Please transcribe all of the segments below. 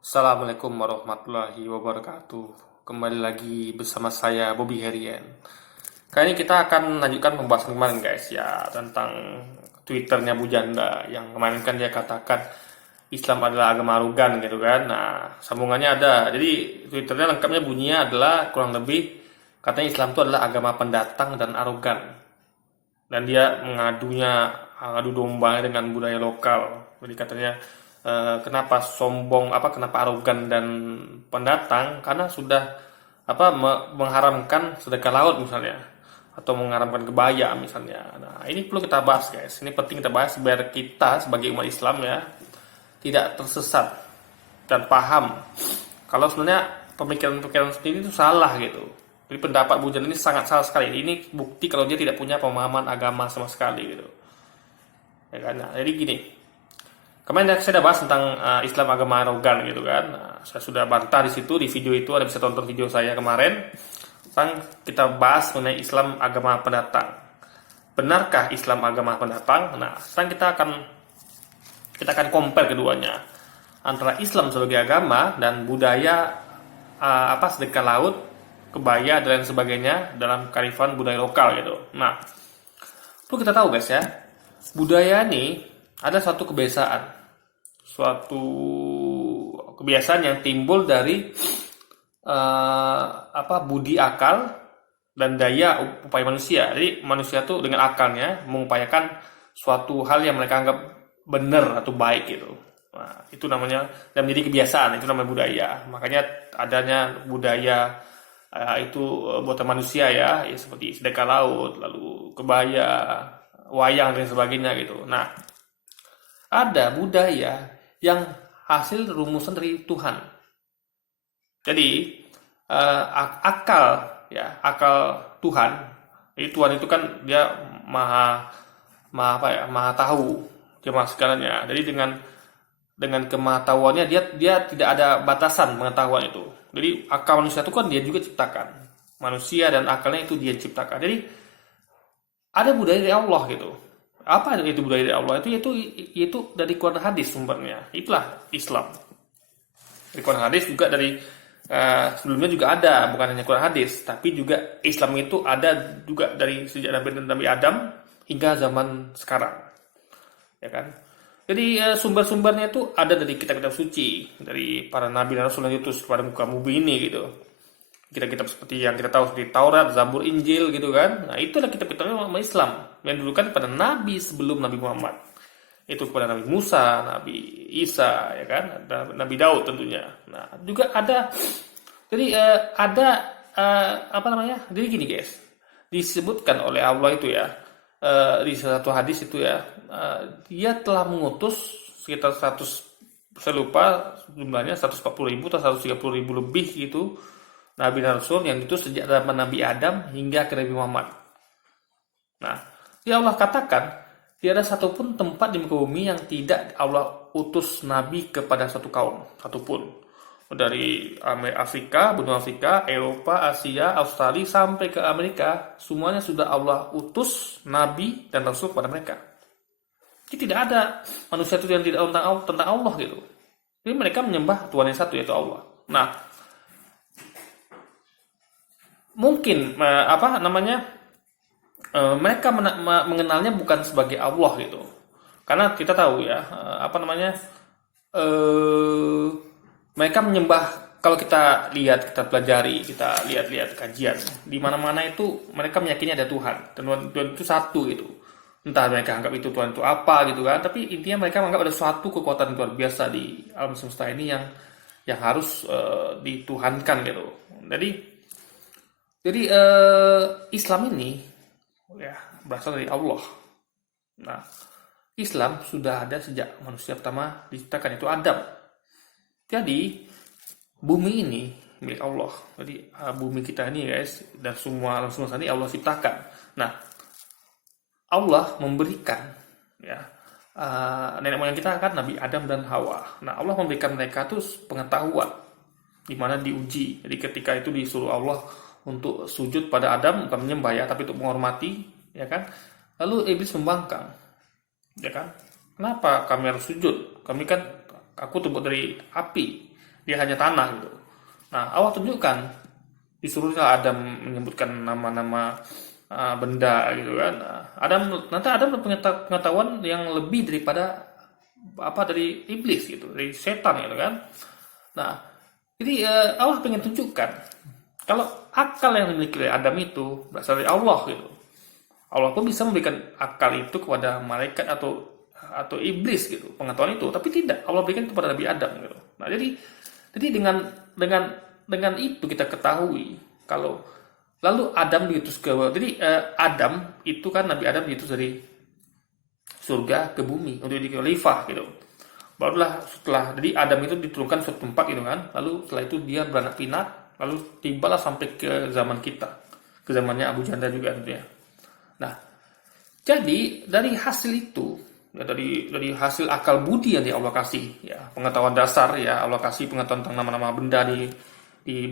Assalamualaikum warahmatullahi wabarakatuh. Kembali lagi bersama saya Bobby Herian. Kali ini kita akan melanjutkan pembahasan kemarin guys ya, tentang Twitternya Bu Janda yang kemarin kan dia katakan Islam adalah agama arogan gitu kan. Nah, sambungannya ada. Jadi Twitternya lengkapnya bunyinya adalah kurang lebih katanya Islam itu adalah agama pendatang dan arogan. Dan dia mengadu domba dengan budaya lokal. Jadi katanya kenapa sombong, kenapa arogan dan pendatang, karena sudah mengharamkan sedekah laut misalnya, atau mengharamkan kebaya misalnya. Nah, ini perlu kita bahas guys, ini penting kita bahas biar kita sebagai umat Islam ya tidak tersesat dan paham kalau sebenarnya pemikiran-pemikiran seperti ini itu salah gitu. Jadi pendapat Bujan ini sangat salah sekali. Ini bukti kalau dia tidak punya pemahaman agama sama sekali gitu. Ya kan? Nah, jadi gini. Kemarin saya sudah bahas tentang Islam agama arogan gitu kan. Nah, saya sudah bantah di situ di video itu, Anda bisa tonton video saya kemarin. Sekarang kita bahas mengenai Islam agama pendatang. Benarkah Islam agama pendatang? Nah, sekarang kita akan compare keduanya antara Islam sebagai agama dan budaya sedekah laut, kebaya dan lain sebagainya dalam kearifan budaya lokal gitu. Nah, perlu kita tahu guys ya, budaya ini ada suatu kebiasaan yang timbul dari budi akal dan daya upaya manusia. Jadi manusia tuh dengan akalnya mengupayakan suatu hal yang mereka anggap benar atau baik gitu. Nah, itu namanya, dan menjadi kebiasaan, itu namanya budaya. Makanya adanya budaya itu buatan manusia ya, seperti sedekah laut, lalu kebaya, wayang dan sebagainya gitu. Nah, ada budaya yang hasil rumusan dari Tuhan. Jadi akal akal Tuhan. Jadi Tuhan itu kan dia maha maha tahu, dia maha segalanya. Jadi dengan kemahatahuannya dia tidak ada batasan pengetahuan itu. Jadi akal manusia itu kan dia juga ciptakan. Manusia dan akalnya itu dia ciptakan. Jadi ada budaya dari Allah gitu. Apa itu budaya dari Allah? Itu dari Quran hadis sumbernya. Itulah Islam. Dari Quran hadis juga dari sebelumnya juga ada, bukan hanya Quran hadis, tapi juga Islam itu ada juga dari sejak Nabi Adam hingga zaman sekarang. Ya kan? Jadi sumber-sumbernya itu ada dari kitab-kitab suci, dari para nabi dan rasul yang diutus kepada muka bumi ini gitu. Kitab-kitab seperti yang kita tahu seperti Taurat, Zabur, Injil gitu kan. Nah, itu adalah kitab-kitabnya umat Islam yang didulukan pada nabi sebelum Nabi Muhammad. Itu kepada Nabi Musa, Nabi Isa ya kan, ada Nabi Daud tentunya. Nah, juga ada, jadi ada Jadi gini guys. Disebutkan oleh Allah itu ya, di salah satu hadis itu ya, dia telah mengutus sekitar 100, saya lupa jumlahnya, 140.000 atau 130.000 lebih gitu Nabi dan Rasul yang itu sejak zaman Nabi Adam hingga ke Nabi Muhammad. Nah, ya Allah katakan, tiada satupun tempat di muka bumi yang tidak Allah utus Nabi kepada satu kaum, satupun. Dari Afrika, benua Afrika, Eropa, Asia, Australia, sampai ke Amerika, semuanya sudah Allah utus Nabi dan Rasul kepada mereka. Jadi tidak ada manusia itu yang tidak tentang Allah gitu. Jadi mereka menyembah Tuhan yang satu, yaitu Allah. Nah, mungkin mereka mengenalnya bukan sebagai Allah gitu, karena kita tahu ya mereka menyembah, kalau kita pelajari, kita lihat kajian di mana-mana itu mereka meyakini ada Tuhan dan Tuhan itu satu gitu. Entah mereka anggap itu Tuhan itu apa gitu kan, tapi intinya mereka menganggap ada suatu kekuatan luar biasa di alam semesta ini yang harus dituhankan gitu. Jadi Islam ini ya berasal dari Allah. Nah, Islam sudah ada sejak manusia pertama diciptakan, itu Adam. Jadi bumi ini milik Allah. Jadi bumi kita ini guys, dan semua alam semesta ini Allah ciptakan. Nah, Allah memberikan ya nenek moyang kita kan Nabi Adam dan Hawa. Nah, Allah memberikan mereka tuh pengetahuan di mana diuji. Jadi ketika itu disuruh Allah untuk sujud pada Adam, bukan menyembah ya, tapi untuk menghormati, ya kan? Lalu iblis membangkang, ya kan? Kenapa kami harus sujud? Aku terbuat dari api. dia hanya tanah gitu. Nah, Allah tunjukkan, disuruhlah Adam menyebutkan nama-nama benda gitu kan. Nah, Adam punya pengetahuan yang lebih daripada dari iblis gitu, dari setan gitu kan. Nah, jadi Allah pengen tunjukkan kalau akal yang dimiliki oleh Adam itu berasal dari Allah gitu. Allah pun bisa memberikan akal itu kepada malaikat atau iblis gitu, pengetahuan itu, tapi tidak, Allah berikan kepada Nabi Adam gitu. Nah, jadi dengan itu kita ketahui kalau lalu Adam diutus Adam itu kan, Nabi Adam diutus dari surga ke bumi untuk jadi khalifah gitu. Barulah jadi Adam itu diturunkan suatu tempat gitu kan, lalu setelah itu dia beranak pinak, lalu tibalah sampai ke zaman kita, ke zamannya Abu Janda juga tentunya. Nah, jadi dari hasil itu, ya, dari hasil akal budi yang Allah kasih, ya, pengetahuan dasar, ya, Allah kasih pengetahuan tentang nama-nama benda di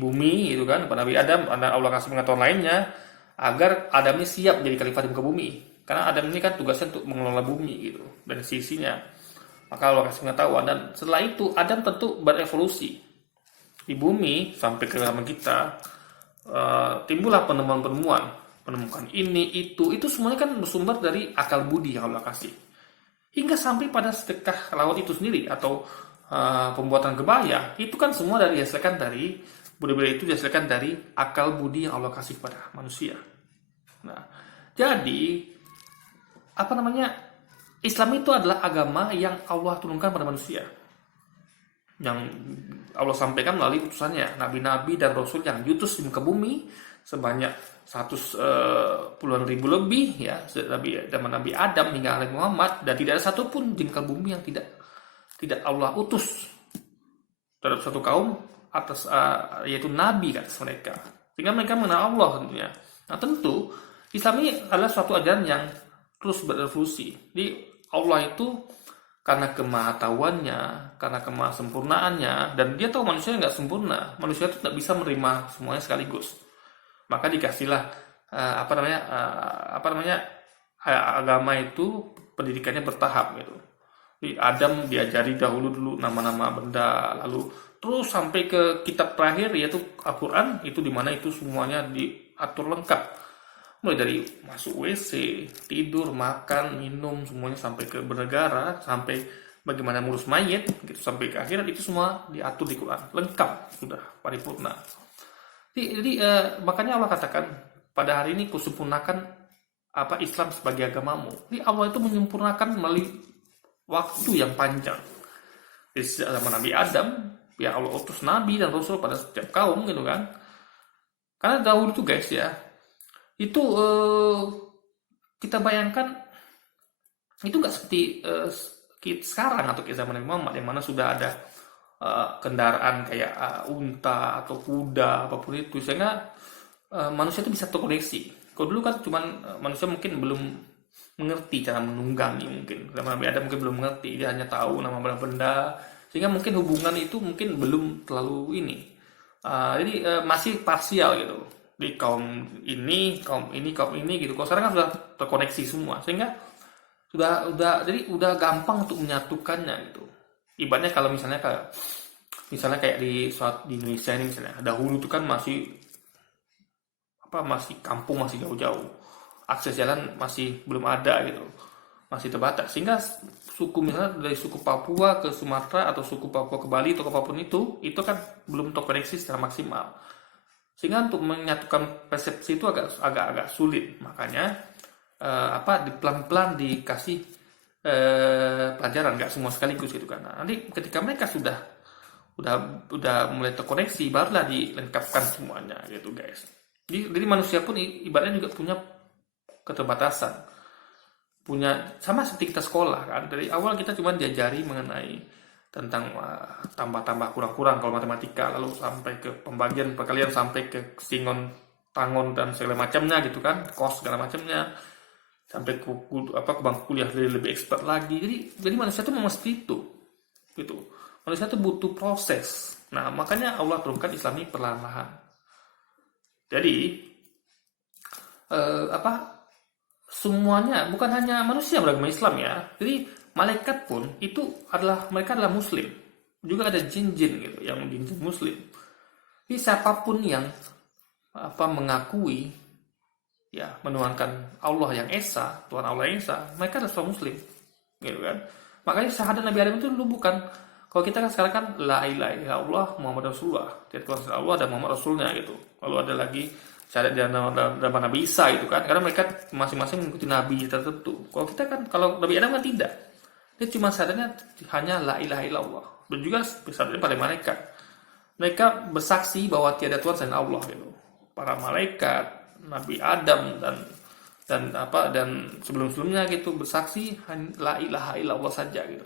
bumi gitu kan kepada Nabi Adam, dan Allah kasih pengetahuan lainnya agar Adam ini siap jadi khalifah di muka bumi. Karena Adam ini kan tugasnya untuk mengelola bumi gitu dan sisinya. Maka Allah kasih pengetahuan, dan setelah itu Adam tentu berevolusi di bumi sampai ke zaman kita. Timbullah penemuan-penemuan, menemukan ini itu semuanya kan bersumber dari akal budi yang Allah kasih. Hingga sampai pada sedekah laut itu sendiri atau pembuatan kebaya, itu kan semua dihasilkan dari budaya itu, dihasilkan dari akal budi yang Allah kasih kepada manusia. Nah, jadi Islam itu adalah agama yang Allah turunkan pada manusia, yang Allah sampaikan melalui utusannya, nabi-nabi dan rasul yang diutus di muka bumi sebanyak 100 puluhan ribu lebih, ya, dari Nabi Adam hingga Nabi Muhammad, dan tidak ada satupun di muka bumi yang tidak Allah utus terhadap satu kaum atas yaitu nabi kan mereka, sehingga mereka mengenal Allah tentunya. Nah, tentu Islam ini adalah suatu ajaran yang terus berevolusi. Jadi Allah itu karena kemahatauannya, karena kemasempurnaannya, dan dia tahu manusia nggak sempurna, manusia itu tidak bisa menerima semuanya sekaligus. Maka dikasihlah agama itu pendidikannya bertahap gitu. Di Adam diajari dulu nama-nama benda, lalu terus sampai ke kitab terakhir yaitu Al-Quran, itu dimana itu semuanya diatur lengkap. Mulai dari masuk WC, tidur, makan, minum, semuanya sampai ke bernegara, sampai bagaimana ngurus mayit, gitu, sampai ke akhirat, itu semua diatur di Quran, lengkap, sudah paripurna. Jadi makanya Allah katakan, pada hari ini kusempurnakan Islam sebagai agamamu. Jadi Allah itu menyempurnakan melalui waktu yang panjang. Dari zaman Nabi Adam, ya Allah utus Nabi dan Rasul pada setiap kaum gitu kan. Karena dahulu itu guys ya, itu kita bayangkan itu nggak seperti sekarang atau kayak zaman Nabi Muhammad yang mana sudah ada kendaraan kayak unta atau kuda apapun itu, sehingga manusia itu bisa terkoneksi. Kalau dulu kan cuman manusia mungkin belum mengerti cara menunggangi, mungkin zaman Nabi Adam mungkin belum mengerti, dia hanya tahu nama benda, sehingga mungkin hubungan itu mungkin belum terlalu ini. Jadi masih parsial gitu. Di kaum ini gitu. Kalau sekarang kan sudah terkoneksi semua, sehingga udah gampang untuk menyatukannya gitu. Ibaratnya kalau misalnya kayak di Indonesia ini misalnya, dahulu itu kan masih kampung, masih jauh-jauh, akses jalan masih belum ada gitu, masih terbatas, sehingga suku misalnya dari suku Papua ke Sumatera atau suku Papua ke Bali atau apapun itu kan belum terkoneksi secara maksimal. Sehingga untuk menyatukan persepsi itu agak sulit. Makanya pelan-pelan dikasih pelajaran, nggak semua sekaligus gitu kan. Nah, nanti ketika mereka sudah mulai terkoneksi, barulah dilengkapkan semuanya gitu guys. Jadi manusia pun ibaratnya juga punya keterbatasan, punya sama seperti kita sekolah kan. Dari awal kita cuma diajari mengenai tentang tambah-tambah kurang-kurang kalau matematika, lalu sampai ke pembagian perkalian, sampai ke singon, tangon dan segala macamnya gitu kan, kos segala macamnya, sampai ke bangku kuliah lebih expert lagi. Jadi manusia itu memang seperti itu gitu. Manusia itu butuh proses. Nah, makanya Allah turunkan Islam ini perlahan-lahan. Jadi semuanya, bukan hanya manusia beragama Islam ya. Jadi malaikat pun mereka adalah muslim. juga ada jin-jin gitu, yang jin-jin muslim. Jadi siapapun yang mengakui ya menuhankan Allah yang esa, Tuhan Allah yang esa, mereka adalah seorang muslim, gitu kan. Makanya syahadat Nabi Adam itu dulu bukan, kalau kita kan sekarang kan la ilaha illallah Muhammad Rasulullah, tiada Tuhan selain Allah dan Muhammad Rasulnya gitu. Lalu ada lagi syahadat dalam Nabi Isa itu kan, karena mereka masing-masing mengikuti nabi tertentu. Kalau kita kan, kalau Nabi Adam kan tidak, dia cuma syahadatnya hanya la ilaha illallah. Dan juga syahadatnya pada malaikat, mereka bersaksi bahwa tiada Tuhan selain Allah gitu. Para malaikat, Nabi Adam dan sebelum-sebelumnya gitu bersaksi la ilaha illallah saja gitu.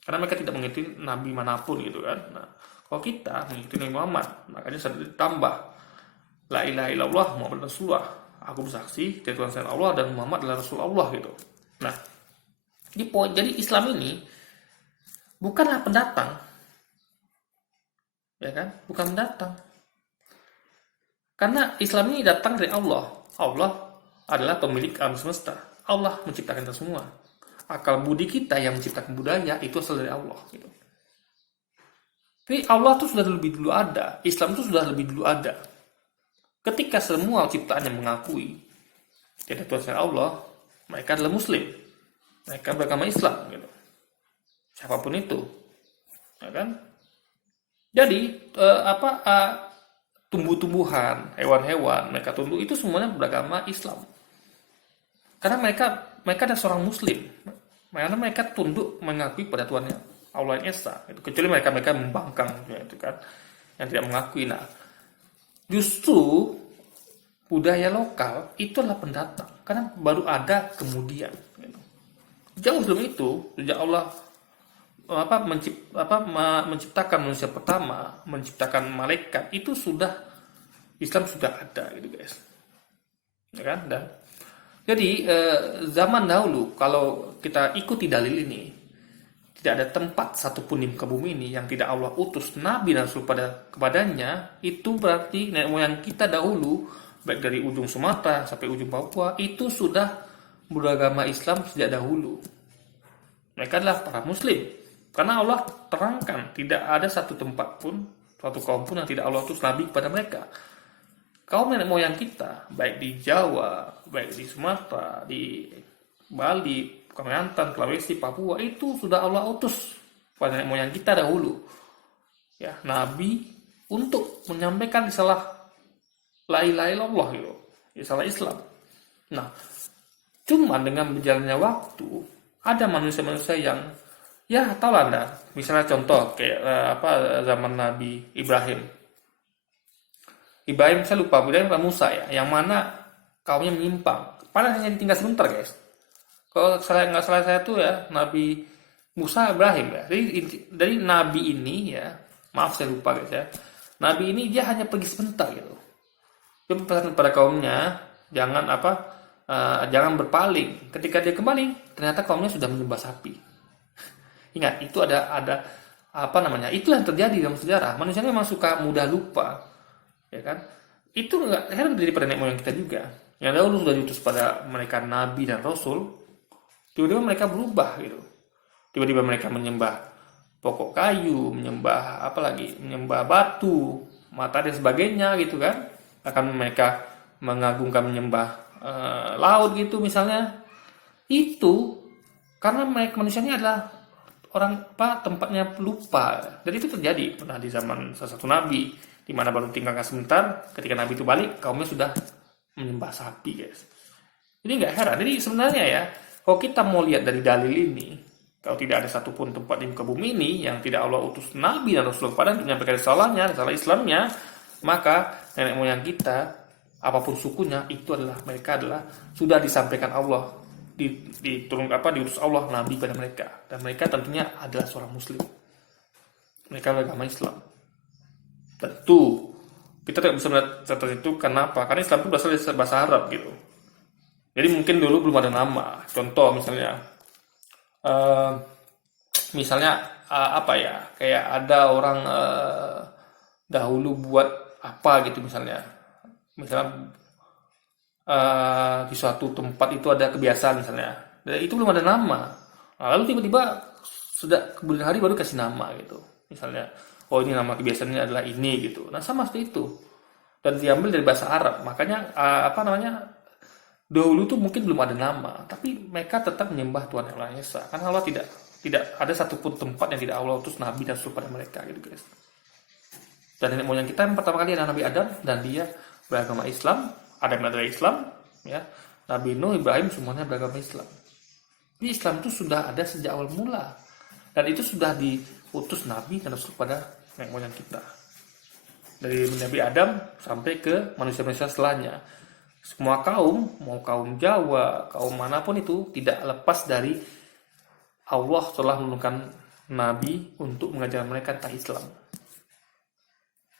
Karena mereka tidak mengikuti nabi manapun gitu kan. Nah, kalau kita mengikuti Nabi Muhammad, makanya sudah ditambah la ilaha illallah Muhammad Rasulullah. Aku bersaksi tiada Tuhan selain Allah dan Muhammad adalah Rasul Allah gitu. Nah, jadi Islam ini bukanlah pendatang, ya kan? Bukan pendatang. Karena Islam ini datang dari Allah. Allah adalah pemilik alam semesta. Allah menciptakan kita semua. Akal budi kita yang menciptakan budaya itu asal dari Allah. Gitu. Jadi Allah itu sudah lebih dulu ada. Islam itu sudah lebih dulu ada. Ketika semua ciptaan yang mengakui tidak Tuhan selain Allah, mereka adalah Muslim. Mereka beragama Islam. Gitu. Siapapun itu, ya kan? Jadi tumbuh-tumbuhan, hewan-hewan, mereka tunduk itu semuanya beragama Islam. Karena mereka adalah seorang Muslim. Karena mereka tunduk mengakui pada Tuhan Allah yang Esa. Kecuali mereka membangkang, itu kan, yang tidak mengakui. Nah, justru budaya lokal itu adalah pendatang, karena baru ada kemudian. Jauh sebelum itu, sejak Allah menciptakan manusia pertama, menciptakan malaikat, itu sudah Islam sudah ada gitu guys, ya kan? Dan jadi zaman dahulu kalau kita ikuti dalil ini, tidak ada tempat satupun di muka bumi ini yang tidak Allah utus Nabi dan Rasul kepadanya. Itu berarti nenek moyang kita dahulu, baik dari ujung Sumatera sampai ujung Papua, itu sudah beragama Islam sejak dahulu. Mereka adalah para Muslim. Karena Allah terangkan, tidak ada satu tempat pun, suatu kaum pun yang tidak Allah utus Nabi kepada mereka. Kaum nenek moyang kita, baik di Jawa, baik di Sumatera, di Bali, Kalimantan, Sulawesi, Papua, itu sudah Allah utus pada nenek moyang kita dahulu. Ya, Nabi untuk menyampaikan risalah la ilaha illallah gitu, risalah Islam. Nah, cuma dengan berjalannya waktu, ada manusia-manusia yang ya tahu lah Anda, misalnya contoh kayak zaman Nabi Ibrahim. Saya lupa, Ibrahim atau Musa ya, yang mana kaumnya menyimpang. Padahal hanya ditinggal sebentar guys. Kalau nggak salah saya tuh ya, Nabi Musa Ibrahim ya. Dari Nabi ini ya, maaf saya lupa guys ya. Nabi ini dia hanya pergi sebentar gitu. Dia berpesan kepada kaumnya, jangan berpaling. Ketika dia kembali, ternyata kaumnya sudah menyembah sapi. Ingat, itu ada itu yang terjadi dalam sejarah. Manusia memang suka mudah lupa. Ya kan? Itu nggak heran terjadi pada nenek moyang kita juga. Yang dahulu sudah diutus pada mereka nabi dan rasul, tiba-tiba mereka berubah gitu. Tiba-tiba mereka menyembah pokok kayu, menyembah menyembah batu, matahari dan sebagainya gitu kan. Akan mereka mengagungkan menyembah laut gitu misalnya. Itu karena mereka manusia ini adalah tempatnya lupa. Dan itu terjadi pernah di zaman salah satu nabi, di mana baru tinggalkan sebentar, ketika Nabi itu balik, kaumnya sudah menyembah sapi, guys. Jadi nggak heran. Jadi sebenarnya ya, kalau kita mau lihat dari dalil ini, kalau tidak ada satupun tempat di muka bumi ini yang tidak Allah utus Nabi dan Rasul kepada untuk menyampaikan risalahnya, risalah Islamnya, maka nenek moyang kita, apapun sukunya, itu mereka adalah sudah disampaikan Allah, diutus Allah Nabi pada mereka, dan mereka tentunya adalah seorang Muslim. Mereka beragama Islam. Tentu kita tidak bisa melihat seperti itu. Kenapa? Karena Islam itu berasal dari bahasa Arab gitu. Jadi mungkin dulu belum ada nama. Contoh misalnya kayak ada orang dahulu buat apa gitu misalnya di suatu tempat itu ada kebiasaan misalnya, dan itu belum ada nama. Lalu tiba-tiba sudah kemudian hari baru kasih nama gitu. Misalnya, oh ini nama kebiasaannya adalah ini gitu. Nah sama seperti itu. Dan diambil dari bahasa Arab. Makanya apa namanya? Dahulu tuh mungkin belum ada nama, tapi mereka tetap menyembah Tuhan yang Maha Esa. Karena Allah tidak ada satupun tempat yang tidak Allah utus nabi dan rasul pada mereka gitu guys. Dan nenek moyang kita yang pertama kali adalah Nabi Adam, dan dia beragama Islam. Adam adalah Islam, ya. Nabi Nuh, Ibrahim semuanya beragama Islam. Jadi Islam itu sudah ada sejak awal mula, dan itu sudah diutus nabi dan rasul pada nenek moyang kita. Dari Nabi Adam sampai ke manusia-manusia setelahnya. Semua kaum, mau kaum Jawa, kaum manapun itu, tidak lepas dari Allah telah menurunkan nabi untuk mengajar mereka tentang Islam.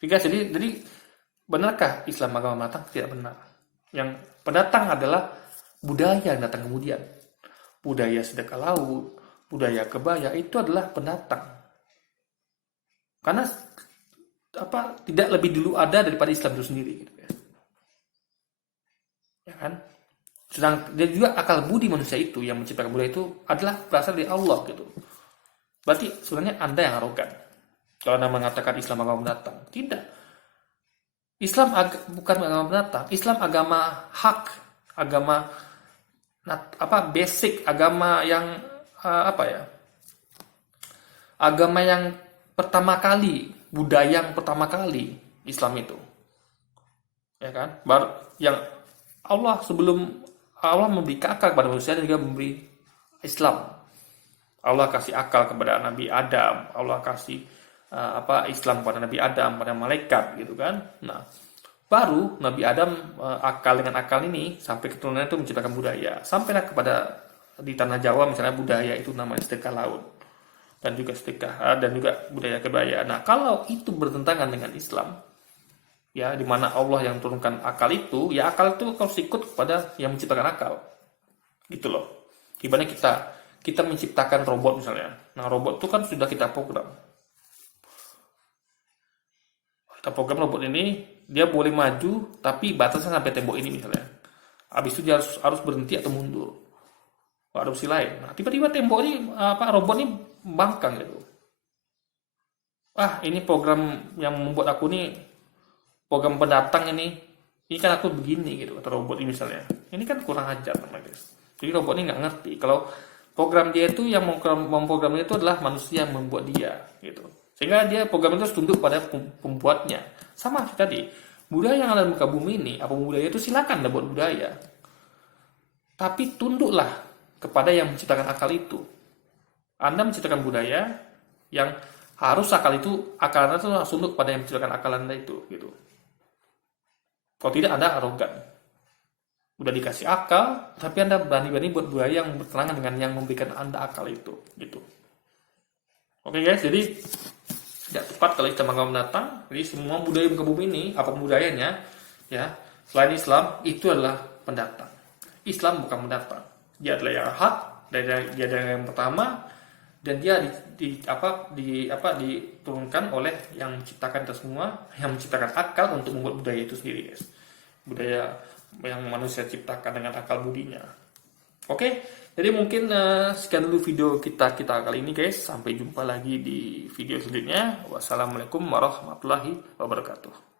Jadi benarkah Islam agama pendatang? Tidak benar. Yang pendatang adalah budaya yang datang kemudian. Budaya sedekah laut, budaya kebaya, itu adalah pendatang. Karena tidak lebih dulu ada daripada Islam itu sendiri gitu ya. Ya kan? Dan juga akal budi manusia itu yang menciptakan budaya itu adalah berasal dari Allah gitu. Berarti sebenarnya Anda yang arogan kalau Anda mengatakan Islam agama pendatang. Tidak. Islam bukan agama pendatang. Islam agama hak, agama basic, agama yang agama yang pertama kali, budaya yang pertama kali Islam itu. Ya kan? Yang sebelum Allah memberi akal kepada manusia dan juga memberi Islam. Allah kasih akal kepada Nabi Adam, Allah kasih Islam kepada Nabi Adam, pada malaikat gitu kan. Nah, baru Nabi Adam akal dengan akal ini sampai keturunannya itu menciptakan budaya. Sampailah kepada di tanah Jawa misalnya budaya itu namanya sedekah laut dan juga sedekah dan juga budaya kebaya. Nah, kalau itu bertentangan dengan Islam, ya di mana Allah yang turunkan akal itu, ya akal itu harus ikut kepada yang menciptakan akal. Gitu loh. Ibaratnya kita menciptakan robot misalnya. Nah, robot itu kan sudah kita program. Kita program robot ini, dia boleh maju, tapi batasnya sampai tembok ini misalnya. Habis itu dia harus berhenti atau mundur. Ada opsi lain. Nah, tiba-tiba tembok ini, robot ini bangkang gitu. Ini program yang membuat aku nih, program pendatang ini kan aku begini gitu, atau robot ini misalnya. Ini kan kurang ajar namanya guys. Jadi robot ini nggak ngerti. Kalau program dia itu yang memprogramnya itu adalah manusia yang membuat dia gitu. Sehingga dia program itu harus tunduk pada pembuatnya. Sama seperti tadi, budaya yang ada di muka bumi ini, apa budaya itu silakan Anda buat budaya. Tapi tunduklah kepada yang menciptakan akal itu. Anda menciptakan budaya yang harus akal Anda itu harus tunduk kepada yang menciptakan akal Anda itu gitu. Kalau tidak Anda arogan. Udah dikasih akal, tapi Anda berani-berani buat budaya yang bertentangan dengan yang memberikan Anda akal itu gitu. Oke guys, jadi tidak tepat kalau Islam agama pendatang. Jadi semua budaya muka bumi ini, apa budayanya, ya selain Islam itu adalah pendatang. Islam bukan pendatang. Dia adalah yang hak, dia adalah yang pertama, dan dia diturunkan oleh yang menciptakan itu semua, yang menciptakan akal untuk membuat budaya itu sendiri guys. Budaya yang manusia ciptakan dengan akal budinya. Oke, jadi mungkin sekian dulu video kita kali ini guys. Sampai jumpa lagi di video selanjutnya. Wassalamualaikum warahmatullahi wabarakatuh.